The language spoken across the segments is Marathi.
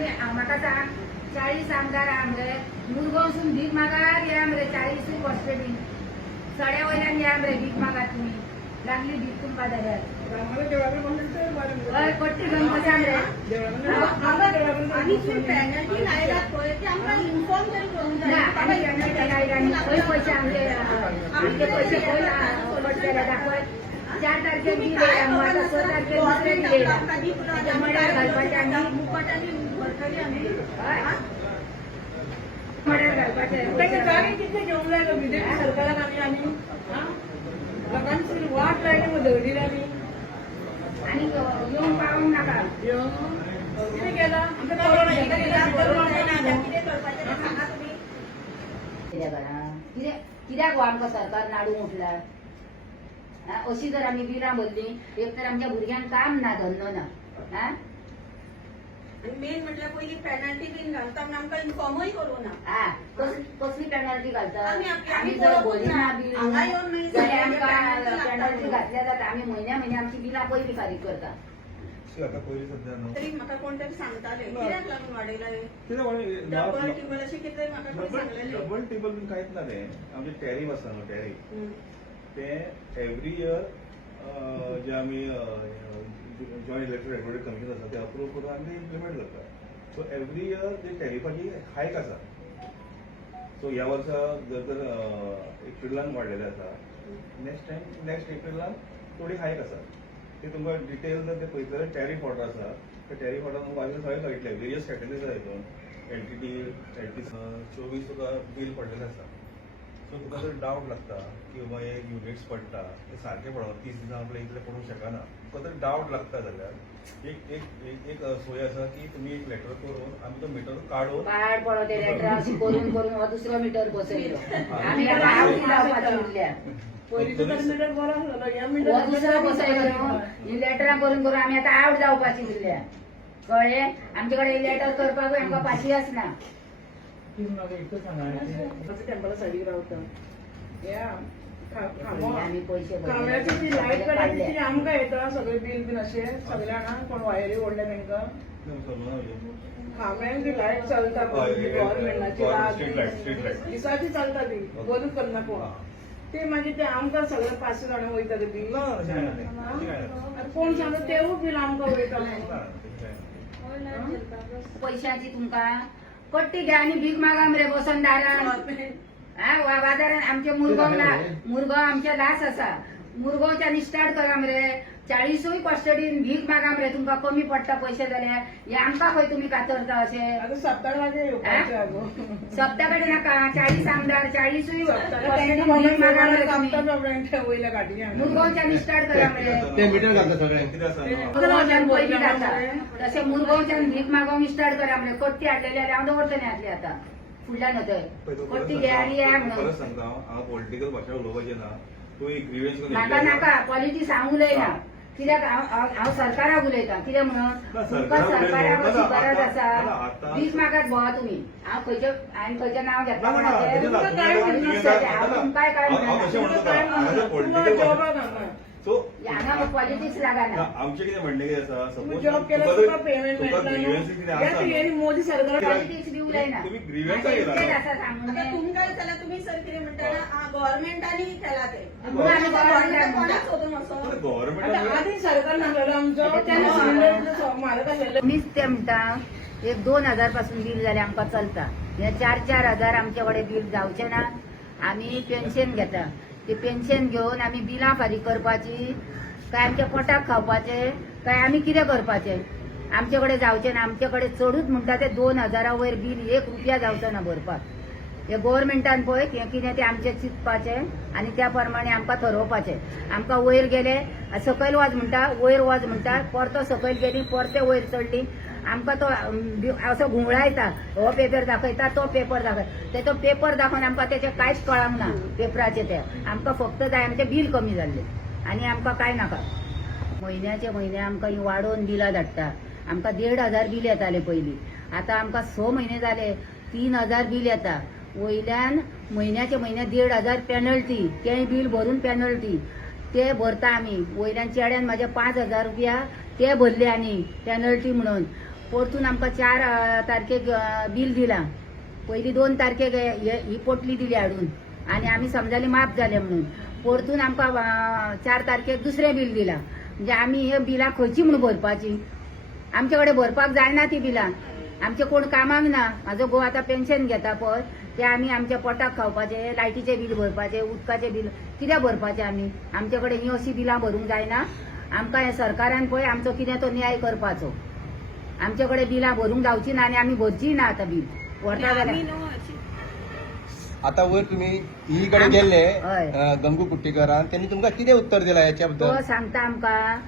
आम्ही म्हाका सांग 40 आमदार आमरे मुरगांवसून भीक मागात या मरे 40 वर्षांनी सड्या वयल्यान या मरे भीक मागात तुम्ही लागली भीक तुमका दर्यात हय पट्टी घेऊन कशा मरे आम्ही पेनल्टी लायलात पळय ती आमकां इन्फॉर्म तरी करून जाय खंय पैसे आमचे पैसे खंय पडटले दाखय 4 तारखेक दिले आमकां 6 तारखेक दुसरे दिले मड्यार घालपाचे आनी मुकटांनी भरतली आमी मड्यार घालपाचे गाडी कितले घेऊन जाय बीजेपी सरकारान आमी लोकांची वाट लायली मग दवडीली आमी आणि येऊन पावूंक नाका कितें केला आमकां कोरोना कितें करपाचें तें सांगा तुमी कित्याक हो आमकां सरकार नाडूंक उठला अशी जर आमी बिलां भरली एक तर आमच्या भुरग्यांक काम ना धंदो ना आनी मेन म्हटल्यार पयलीं पेनल्टी बीन घालता म्हण आमकां इन्फॉर्मूय करूं ना कसली पेनल्टी घालता आमी जर पळोवंक भरी ना. ना बील हांगा येवन मागीर जाल्यार सगळे आमकां penalty पेनल्टी लागता. घातल्या जाता आमी म्हयन्या आमची बिलां पयलीं फारीक करता आता पयलीं सध्या न्हू तरी म्हाका कोण तरी सांगताले कित्याक लागून वाडयला हे कितें डबल टिबल अशें कितें म्हाका कोण सांगलेलें डबल टेबल बीन कांयच ना तें आमचे टॅरीफ आसा न्हू टॅरीफ ते एवरी इयर जे आमी जॉयंट इलेक्ट्रिक रेग्युलेटरी कमिशन आसा ते अप्रूव करून आमी इम्प्लिमेंट करता सो एवरी इयर ते टॅरिफाची हायक आसा सो ह्या वर्सा जर तर एप्रिलान वाडलेले आसा नेक्स्ट एप्रिलान थोडी हायक आसा ते तुमकां डिटेल जर ते पळयत जाल्यार टॅरीफ ऑर्डर आसा त्या टॅरीफ ऑर्डर तुमकां आजून सगळे कळटले वेरियस कॅटेगरीज आसा हितून एलटीडी 24 तुका बील पडलेलें आसा सो तुका जर डावट लागता की बाबा हे युनिट्स पडटा ते सारके पडना 30 दिसां आपले इतले पडूंक शकना तुका जर डावट लागता जाल्यार एक सोय आसा की तुमी एक लेटर करून आमी तो मिटर काडून पाड पडो ते लेटर अशी करून करून हो दुसरो मिटर बसयलो आमी आतां आवडी लावपाची उरल्या पयलींचो तर मिटर बरो आसलो ह्या हो मिटर दुसरो बसयलो न्हू ही लेटरां करून करून आमी आतां आवड जावपाची उरल्या कळ्ळें आमचे कडेन लेटर करपाकूय आमकां पाशी आसना टेंपला सायडीक रावता आमी पयशे कांब्याची ती लायट काडायची ती आमकां येता सगळे बील बीन अशें सगळ्यांक कोण वायरी ओडले तांकां खांब्यान ती लायट चलता गव्हर्मेंटाची स्ट्रीट लायट दिसाची चलता ती बंदूच करना कोण ते मागीर ते आमकां सगळे 500 जाणां वयता ते बील कोण सांगता तेवूय बील आमकां वयता पैशाची तुमकां कट्टी घ्या आनी भीक मागा मरे बसून दारान बाजारान आमचे मुरगांव आमचे लास आसा मुरगांवच्यान स्टार्ट करा मरे 40 कस्टडीन भीक मागा मरे तुमकां कमी पडटा पयशे जाल्यार हे आमकां खंय तुमी कातरता अशें आता सप्ताह वाजे येवपाचें आगो सप्ता कडेन नाका 40 आमदार 40 कस्टडीन भीक मागा मरे तुमी वयल्या गाडयांक मुरगांवच्यान स्टार्ट करा मरे ते मिटर घालता सगळे कितें आसा न्हू मुरगांवच्यान पयलीं जाता तशें मुरगांवच्यान भीक मागोवंक स्टार्ट करा मरे कट्टी हाडलेली जाल्यार हांव दवरतलें आसली आतां फुडल्यान थंय कट्टी घे आनी या म्हणून परत सांगता हांव पॉलिटिकल भाशा उलोवपाचें ना तूं एक ग्रिव्हन्स करून नाका नाका पॉलिटिक्स हांव उलयना कित्याक हांव सरकाराक उलयता कित्याक म्हणून तुमकां सरकाराक अशी गरज आसा भीक मागत भोवा तुमी हांवें खंयचें नांव घेतला कोणाचें हांव तुमकांय काय म्हणना सो हांगा पॉलिटिक्स लागना आमचें कितें म्हणणें कितें आसा तुम्ही सपोज जॉब केला तुका पेमेंट मेळटला ग्रिव्हन्स कितें आसा न्हू मोदी सरकार पॉलिटिक्स बी उलयना तुम्ही grievance काय केला? इतकेंच आसा सांगून आता तुमकां जाल्यार तुमी सर कितें म्हणटा ना गव्हर्मेंटांनी केला ते म्हणून आमी गव्हर्नमेंटाक कोणाक सोदून वचों आता गव्हर्मेंट आधी सरकार नासलेलो आमचो तेन्ना सिलिंडर म्हारग आसलेले मीच ते म्हणटा एक 2000 पासून बील जाल्यार आमकां चलता हे 4-4 हजार आमचे कडेन बील जावचे ना आमी पेन्शन घेता ते पेन्शन घेवन आमी बिलां फारीक करपाची काय आमच्या पोटाक खावपाचे काय आमी कितें करपाचें आमचे कडेन जावचें ना आमचे कडेन चडूच म्हणटा ते 2000 वयर बील 1 रुपया जावचो ना भरपाक हे गव्हर्मेंटान पळय हें कितें तें आमचें चिंतपाचें आनी त्या प्रमाणे आमकां ठरोवपाचें आमकां वयर गेले सकयल वच म्हणटा वयर वच म्हणटा परतो सकयल गेली परते वयर चडली आमकां तो असो घुंवळायता हो पेपर दाखयता तो पेपर दाखयता तो पेपर दाखोवन आमकां तेचें कांयच कळंक ना पेपराचें तें आमकां फक्त जाय आमचें बील कमी जाल्लें आनी आमकां काय नाका म्हयन्याचे म्हयने आमकां ही वाडोवन बिलां धाडटा आमकां 1500 बील येतालें पयलीं आतां आमकां 6 म्हयने जाले 3000 बील येता वयल्यान म्हयन्याचे म्हयने 1500 पेनल्टी तें बील भरून पेनल्टी ते भरता आमी वयल्यान चेड्यान म्हाजे 5000 रुपया ते भरले आनी पेनल्टी म्हणून परतून आमकां 4 तारखेक बील दिला. पयलीं 2 तारखेक ही पोटली दिली हाडून आनी आमी समजाली माफ जाले म्हणून. परतून आमकां 4 तारखेक दुसरें बील दिला. म्हणजे आमी हे बिलां खंयची म्हणून भरपाची? आमचे कडेन भरपाक जायना ती बिलां. आमचे कोण कामाक ना. म्हाजो घोव आतां पेन्शन घेता पळय ते आमी आमच्या पोटाक खावपाचे, लायटीचे बील भरपाचे, उदकाचे बील कित्याक भरपाचे आमी? आमचे कडेन ही अशी बिलां भरूंक जायना. आमकां हे सरकारान पळय आमचो कितें तो न्याय करपाचो. आमचे कडेन बिलां भरूंक जावची ना आनी आमी भरची ना आतां बील व्हरता जाल्यार. आता वयर तुम्ही ही कडे गेल्ले हय. गंगू कुट्टीकरान त्यांनी तुमकां कितें उत्तर दिलां याच्या तो बद्दल? सांगता आमकां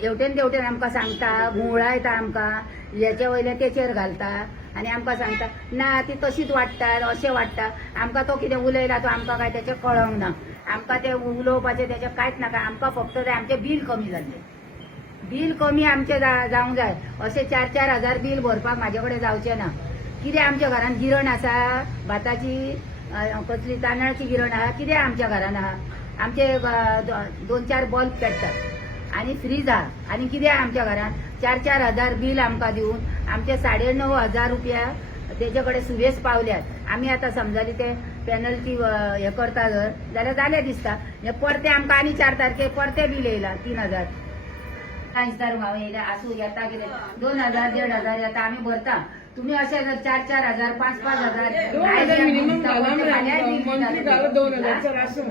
हेवटेन तेवटेन आमकां सांगता, घुंवळायता आमकां, हेचे वयले तेचेर घालता आनी आमकां सांगता ना ती तशीच वाडटात अशें वाडटा. आमकां तो कितें उलयला तो आमकां काय तेचें कळोंक ना. आमकां तें उलोवपाचें तेचें कांयच नाका. आमकां फक्त तें आमचें बील कमी जाल्लें. बील कमी आमचें जावंक जाय. अशें 4-4 हजार बील भरपाक म्हाजे कडेन जावचें ना. कितें आमच्या घरान गिरण आसा भाताची, कसली तांदळाची गिरण आहा? कितें आमच्या घरान आहा? आमचे 2-4 बल्ब पेटतात आनी फ्रीज आहा आनी कितें आमच्या घरान? 4-4 हजार बील आमकां दिवन आमचे 9,500 रुपया तेजे कडेन सुबेज पावल्यात. आमी आतां समजाली ते पेनल्टी हे करता जर जाल्यार जालें दिसता. हे परते आमकां आनी 4 तारखेक परते बील येयला 3,000. कांयच भाव येयला आसूं येता कितें 2,000-1,500 येता आमी भरता. तुम्ही असे 4-4 हजार 5-5 हजार 2,000 मिनिमम घाला मंथली घाला 2,000 चल असं.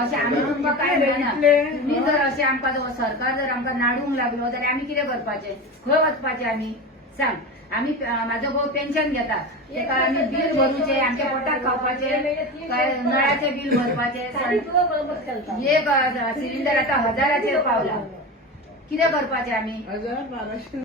अशें आमी तुमकां काय मेळना. तुम्ही जर अशें आमकां सरकार जर आमकां नाडूंक लागलो जाल्यार आमी कितें करपाचें? खंय वचपाचें आमी? सांग. आमी म्हाजो घोव पेन्शन घेता तेका आमी बील भरूचे, आमच्या पोटाक खावपाचे, काय नळाचे बील भरपाचे. एक सिलिंडर आतां 1,000चेर पावला. कितें करपाचें आमी? 1,000-1,200.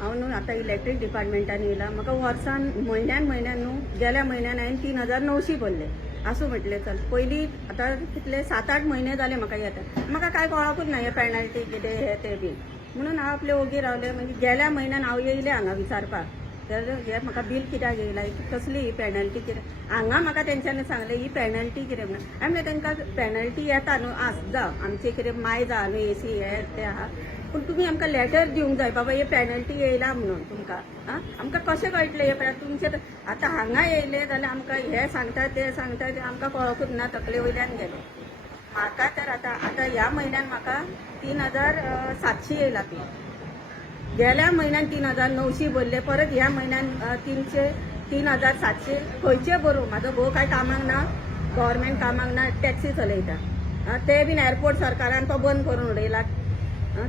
हांव न्हू आतां इलेक्ट्रीक डिपार्टमेंटान येयला. म्हाका वर्सान म्हयन्यान न्हू गेल्या म्हयन्यान हांवें 3,900 भरले. आसूं म्हटलें चल. पयलीं आतां कितले 7-8 म्हयने जाले म्हाका येता. म्हाका काय कळकूच ना हे पेनल्टी कितें हे ते बी. म्हणून हांव आपले ओगी रावले. म्हणजे गेल्या म्हयन्यान हांव येयले हांगा विचारपाक हे म्हाका बील कित्याक येयला, कसली ही पेनल्टी कितें. हांगा म्हाका तेंच्यांनी सांगलें ही पेनल्टी कितें म्हणून. हांवें तेंकां पेनल्टी येता न्हू आस जावं आमचे कितें मायज आहा न्हू AC हे ते आहा पूण तुमी आमकां लेटर दिवंक जाय बाबा हे पेनल्टी येयला म्हणून तुमकां. आमकां कशें कळटलें हे तुमचे आतां हांगा येयले जाल्यार आमकां हे सांगता ते सांगता ते आमकां कळकूच ना. तकले वयल्यान गेले. म्हाका तर आतां ह्या म्हयन्यान म्हाका 3,700 येयला ती. गेल्या म्हयन्यान 3,900 भरले. परत ह्या म्हयन्यान 3,700 खंयचे भरूं? म्हाजो घोव काय कामाक ना, गव्हर्मेंट कामाक ना, टॅक्सी चलयता. ते बीन एअरपोर्ट सरकारान तो बंद करून उडयला.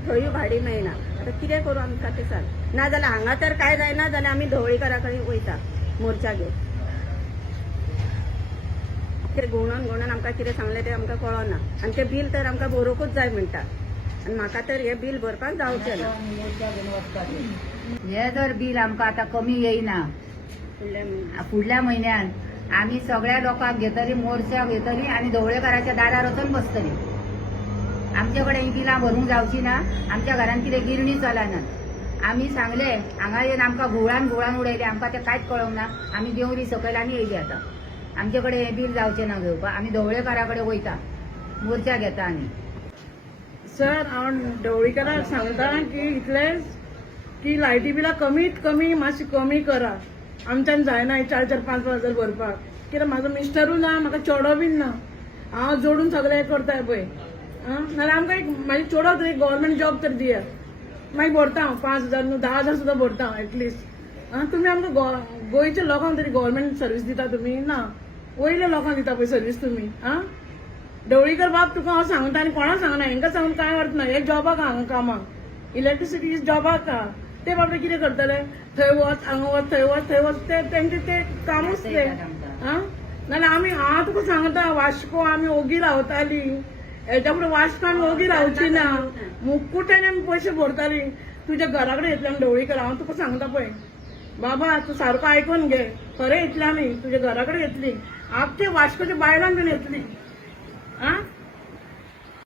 थंय भाडी मेळना. आतां कितें करूं आमकां ते सांग. ना जाल्यार हांगा तर काय जायना जाल्यार आमी धवळीकरा कडेन वयता मोर्चा घेवन. कितें घुंवडावन आमकां कितें सांगलें तें आमकां कळना. आनी तें बील तर आमकां भरूंकूच जाय म्हणटा. आनी म्हाका तर हे बील भरपाक जावचें ना. हे जर बील आमकां आतां कमी येयना फुडल्या म्हयन्यान आमी सगळ्या लोकांक घेतली, मोर्चा घेतली आनी धवळेकाराच्या दारार वचून बसतली. आमचे कडेन ही बिलां भरूंक जावची ना. आमच्या घरान कितें गिरणी चलना. आमी सांगले हांगा येवन आमकां घुवळान उडयले. आमकां तें कांयच कळोंक ना. आमी देवरी सकयल आनी येयली आतां. आमचे कडेन हें बील जावचें ना घेवपाक. आमी धवळेकारा कडेन वयता, मोर्चा घेता आनी. सर हांव ढवळीकराक सांगता की इतलेंच की लायटी बिलां कमीत कमी मातशी कमी करा. आमच्यान जायना 4-4-5 हजार भरपाक. कित्याक म्हाजो मिस्टरूय ना, म्हाका चेडो बीन ना. हांव जोडून सगळें हें करताय पळय. नाल्यार आमकां एक म्हाजे चेडो तरी गव्हर्मेंट जॉब तर दियात. मागीर भरता हांव 5,000 न्हू 10,000 सुद्दां भरता हांव एटलिस्ट. तुमी आमकां गोंयच्या लोकांक तरी गव्हर्मेंट सर्वीस दिता तुमी ना. वयल्या लोकांक दिता पळय सर्वीस तुमी. ढवळीकर बाब तुका हांव सांगता आनी कोणाक सांगना. हेंकां सांगून कांय अर्थ ना. हे जॉबाक हांगा कामाक इलेक्ट्रिसिटी इज जॉबाक आहा. ते बाबडे कितें करतले? थंय वच हांगा वच थंय वच थंय वच ते तेंचे ते कामूच ते. नाल्यार हांव तुका सांगता वास्को आमी ओगी रावताली. हेच्या फुडें वास्को आमी ओगी रावची ना. मुक्कुट्यान आमी पयशे भरताली. तुज्या घरा कडेन येतले आमी ढवळीकर. हांव तुका सांगता पळय बाबा तूं सारको आयकून घे. खरें येतली आमी तुज्या घरा कडेन येतली. आख्खे वास्कोच्या बायलांक बीन येतली.